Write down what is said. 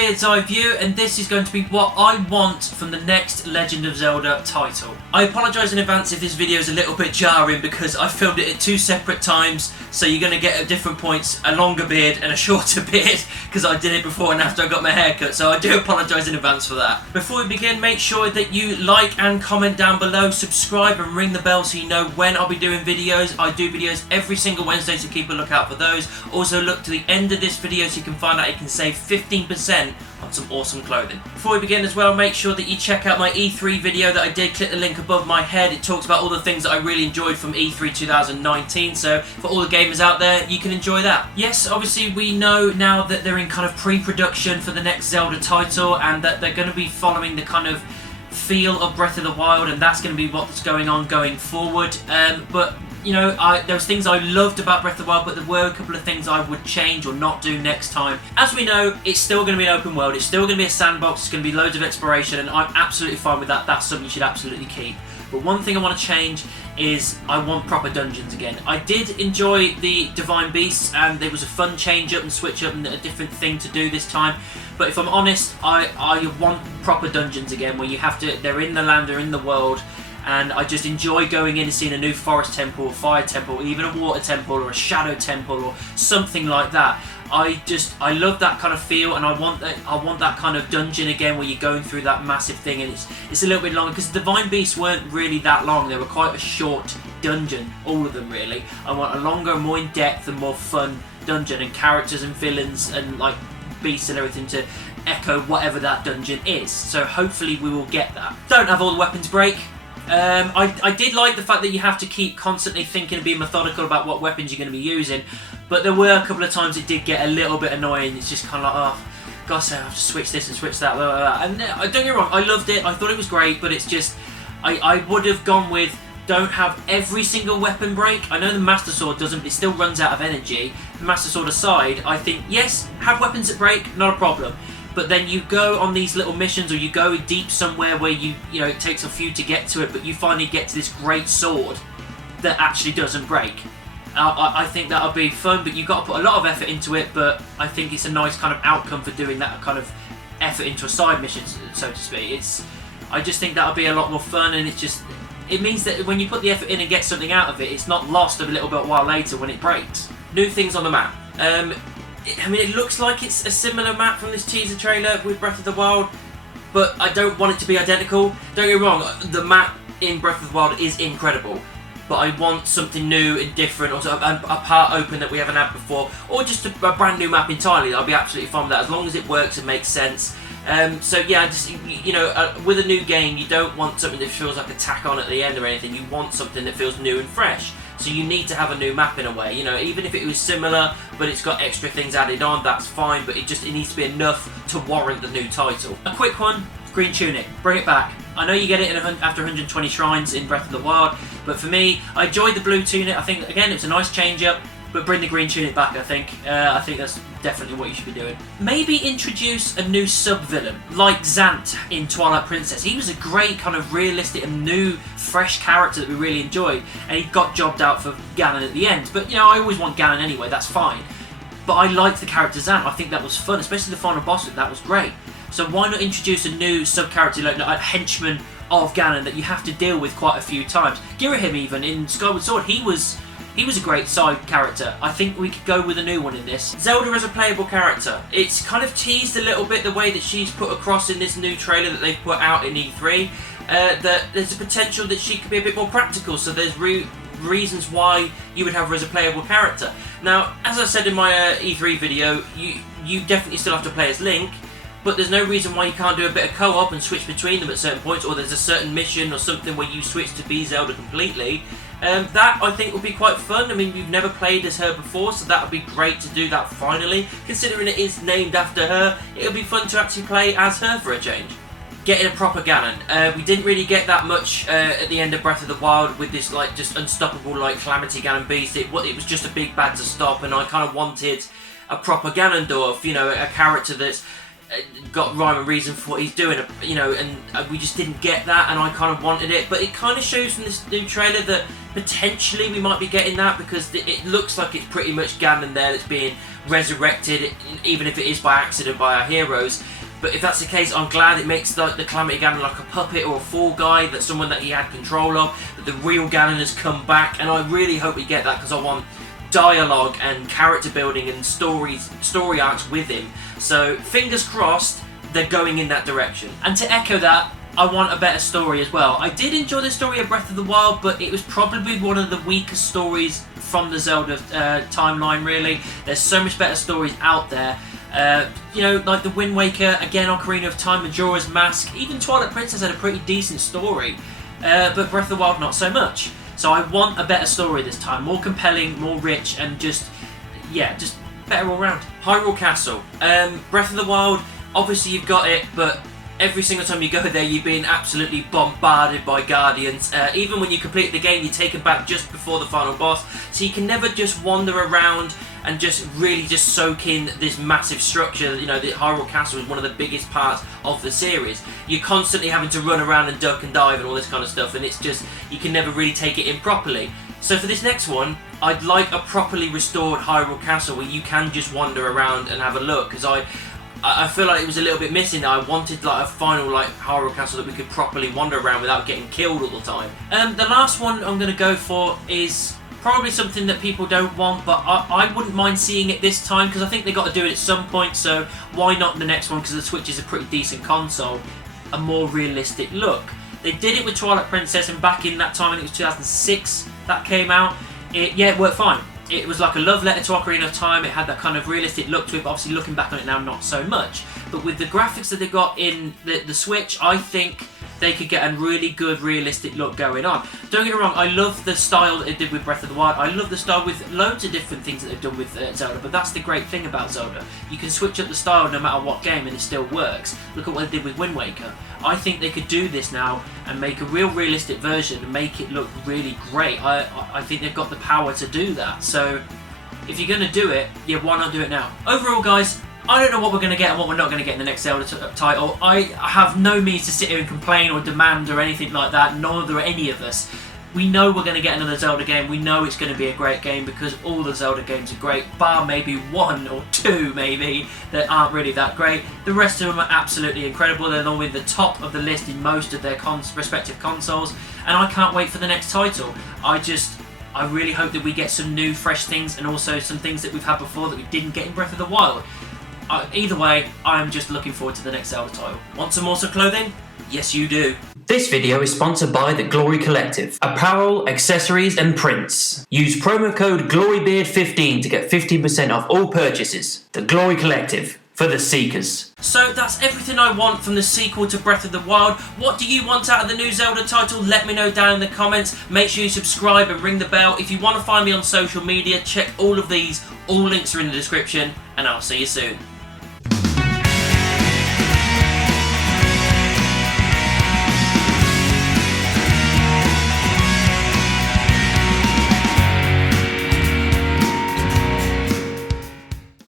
bird's eye view, and this is going to be what I want from the next Legend of Zelda title. I apologise in advance if this video is a little bit jarring because I filmed it at 2 separate times, so you're going to get at different points a longer beard and a shorter beard because I did it before and after I got my hair cut, so I do apologise in advance for that. Before we begin, make sure that you like and comment down below, subscribe and ring the bell so you know when I'll be doing videos. I do videos every single Wednesday, so keep a lookout for those. Also look to the end of this video so you can find out you can save 15% on some awesome clothing. Before we begin as well, make sure that you check out my E3 video that I did. Click the link above my head. It talks about all the things that I really enjoyed from E3 2019, so for all the gamers out there, you can enjoy that. Yes, obviously we know now that they're in kind of pre-production for the next Zelda title, and that they're going to be following the kind of feel of Breath of the Wild, and that's going to be what's going on going forward. But you know, there was things I loved about Breath of the Wild, but there were a couple of things I would change or not do next time. As we know, it's still going to be an open world, it's still going to be a sandbox, it's going to be loads of exploration, and I'm absolutely fine with that. That's something you should absolutely keep. But one thing I want to change is I want proper dungeons again. I did enjoy the Divine Beasts, and there was a fun change up and switch up and a different thing to do this time. But if I'm honest, I want proper dungeons again, where you have to, they're in the land, they're in the world, and I just enjoy going in and seeing a new forest temple, or fire temple, even a water temple, or a shadow temple, or something like that. I love that kind of feel, and I want that kind of dungeon again, where you're going through that massive thing, and it's a little bit longer, because the Divine Beasts weren't really that long. They were quite a short dungeon, all of them really. I want a longer, more in-depth and more fun dungeon, and characters and villains and like beasts and everything to echo whatever that dungeon is. So hopefully we will get that. Don't have all the weapons break. I did like the fact that you have to keep constantly thinking and being methodical about what weapons you're going to be using, but there were a couple of times it did get a little bit annoying. It's just kind of like, oh, gosh, I have to switch this and switch that, blah, blah, blah. And don't get me wrong, I loved it, I thought it was great, but it's just, I would have gone with, don't have every single weapon break. I know the Master Sword doesn't, but it still runs out of energy. The Master Sword aside, I think, yes, have weapons that break, not a problem. But then you go on these little missions, or you go deep somewhere where you know, it takes a few to get to it, but you finally get to this great sword that actually doesn't break. I think that'll be fun, but you've got to put a lot of effort into it, but I think it's a nice kind of outcome for doing that kind of effort into a side mission, so to speak. I just think that'll be a lot more fun, and it means that when you put the effort in and get something out of it, it's not lost a little bit while later when it breaks. New things on the map. I mean, it looks like it's a similar map from this teaser trailer with Breath of the Wild, but I don't want it to be identical. Don't get me wrong, the map in Breath of the Wild is incredible, but I want something new and different, or a part open that we haven't had before, or just a brand new map entirely. I'll be absolutely fine with that, as long as it works and makes sense. So yeah, just, you know, with a new game, you don't want something that feels like a tack on at the end or anything. You want something that feels new and fresh. So you need to have a new map in a way, you know, even if it was similar, but it's got extra things added on, that's fine, but it needs to be enough to warrant the new title. A quick one, Green Tunic, bring it back. I know you get it after 120 shrines in Breath of the Wild, but for me, I enjoyed the blue tunic. I think, again, it's a nice change up, but bring the green tunic back, I think. I think that's definitely what you should be doing. Maybe introduce a new sub-villain, like Zant in Twilight Princess. He was a great kind of realistic and new, fresh character that we really enjoyed, and he got jobbed out for Ganon at the end. But, you know, I always want Ganon anyway, that's fine. But I liked the character Zant. I think that was fun, especially the final boss, that was great. So why not introduce a new sub-character, like a henchman of Ganon that you have to deal with quite a few times. Girahim even, in Skyward Sword, he was a great side character. I think we could go with a new one in this. Zelda as a playable character. It's kind of teased a little bit the way that she's put across in this new trailer that they've put out in E3. That there's a potential that she could be a bit more practical, so there's reasons why you would have her as a playable character. Now, as I said in my E3 video, you definitely still have to play as Link, but there's no reason why you can't do a bit of co-op and switch between them at certain points, or there's a certain mission or something where you switch to be Zelda completely. That, I think, will be quite fun. I mean, you've never played as her before, so that would be great to do that finally. Considering it is named after her, it'll be fun to actually play as her for a change. Getting a proper Ganon. We didn't really get that much at the end of Breath of the Wild with this, like, just unstoppable, like, Calamity Ganon Beast. It was just a big bad to stop, and I kind of wanted a proper Ganondorf, you know, a character that's got rhyme and reason for what he's doing, you know, and we just didn't get that, and I kind of wanted it. But it kind of shows from this new trailer that potentially we might be getting that, because it looks like it's pretty much Ganon there that's being resurrected, even if it is by accident by our heroes. But if that's the case, I'm glad it makes the Calamity Ganon like a puppet or a fall guy, that's someone that he had control of, that the real Ganon has come back, and I really hope we get that, because I want dialogue and character building and story arcs with him. So fingers crossed they're going in that direction. And to echo that, I want a better story as well. I did enjoy the story of Breath of the Wild, but it was probably one of the weakest stories from the Zelda timeline, really. There's so much better stories out there. You know, like the Wind Waker, again, Ocarina of Time, Majora's Mask, even Twilight Princess had a pretty decent story, but Breath of the Wild not so much. So I want a better story this time, more compelling, more rich, and just better all round. Hyrule Castle. Breath of the Wild, obviously you've got it, but every single time you go there, you're being absolutely bombarded by guardians. Even when you complete the game, you're taken back just before the final boss, so you can never just wander around and just really just soak in this massive structure. You know, the Hyrule Castle is one of the biggest parts of the series. You're constantly having to run around and duck and dive and all this kind of stuff, and it's just, you can never really take it in properly. So for this next one, I'd like a properly restored Hyrule Castle where you can just wander around and have a look, because I feel like it was a little bit missing. I wanted like a final like Hyrule Castle that we could properly wander around without getting killed all the time. The last one I'm going to go for is probably something that people don't want, but I wouldn't mind seeing it this time, because I think they got to do it at some point, so why not the next one, because the Switch is a pretty decent console. A more realistic look. They did it with Twilight Princess, and back in that time, I think it was 2006 that came out, it worked fine. It was like a love letter to Ocarina of Time. It had that kind of realistic look to it, but obviously looking back on it now, not so much. But with the graphics that they got in the Switch, I think they could get a really good realistic look going on. Don't get me wrong, I love the style that they did with Breath of the Wild. I love the style with loads of different things that they've done with Zelda, but that's the great thing about Zelda. You can switch up the style no matter what game and it still works. Look at what they did with Wind Waker. I think they could do this now and make a real realistic version and make it look really great. I think they've got the power to do that. So if you're going to do it, yeah, why not do it now? Overall, guys, I don't know what we're going to get and what we're not going to get in the next Zelda title. I have no means to sit here and complain or demand or anything like that, nor are any of us. We know we're going to get another Zelda game. We know it's going to be a great game, because all the Zelda games are great, bar maybe one or two maybe that aren't really that great. The rest of them are absolutely incredible. They're normally the top of the list in most of their respective consoles, and I can't wait for the next title. I really hope that we get some new, fresh things, and also some things that we've had before that we didn't get in Breath of the Wild. Either way, I'm just looking forward to the next Zelda title. Want some awesome clothing? Yes, you do. This video is sponsored by The Glory Collective. Apparel, accessories, and prints. Use promo code GLORYBEARD15 to get 15% off all purchases. The Glory Collective. For the Seekers. So that's everything I want from the sequel to Breath of the Wild. What do you want out of the new Zelda title? Let me know down in the comments. Make sure you subscribe and ring the bell. If you want to find me on social media, check all of these. All links are in the description, and I'll see you soon.